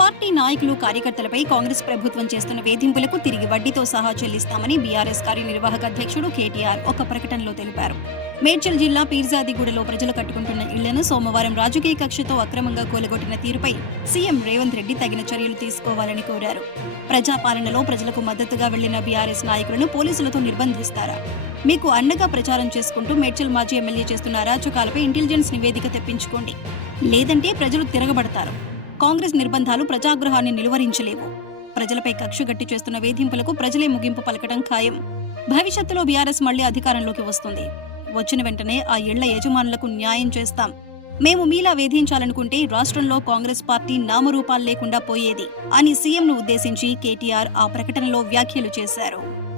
Party నాయకులు కార్యకర్తలపై కాంగ్రెస్ ప్రభుత్వం చేస్తున్న వేధింపులకు తిరిగి వడ్డీతో సహా చెల్లిస్తామని బీఆర్ఎస్ కార్యనిర్వాహక అధ్యక్షుడు కేటీఆర్ ఒక ప్రకటనలో తెలిపారు. మేడ్చల్ జిల్లా పీర్జాదిగూడలో ప్రజలు కట్టుకుంటున్న ఇళ్ళను సోమవారం రాజకీయ కక్షతో అక్రమంగా కూలగొట్టిన తీరుపై సీఎం రేవంత్ రెడ్డి తగిన చర్యలు తీసుకోవాలని కోరారు. ప్రజాపాలనలో ప్రజలకు మద్దతుగా వెళ్ళిన బీఆర్ఎస్ నాయకులను పోలీసులతో నిర్బంధిస్తారా? మీకు అండగా ప్రచారం చేసుకుంటూ మేడ్చల్ మాజీ ఎమ్మెల్యే చేస్తున్న అరాచకాలపై ఇంటెలిజెన్స్ నివేదిక తెప్పించుకోండి. లేదంటే ప్రజలు తిరగబడతారు. కాంగ్రెస్ నిర్బంధాలు ప్రజాగ్రహాన్ని నిలువరించలేవు. ప్రజలపై కక్షగట్టి చేస్తున్న వేధింపులకు ప్రజలే ముగింపు పలకడం ఖాయం. భవిష్యత్తులో బీఆర్ఎస్ మళ్ళీ అధికారంలోకి వస్తుంది. వచ్చిన వెంటనే ఆ ఇళ్ళ యజమానులకు న్యాయం చేస్తాం. మేము మీలా వేధించాలనుకుంటే రాష్ట్రంలో కాంగ్రెస్ పార్టీ నామరూపాలు లేకుండా పోయేది అని సీఎంను ఉద్దేశించి కేటీఆర్ ఆ ప్రకటనలో వ్యాఖ్యలు చేశారు.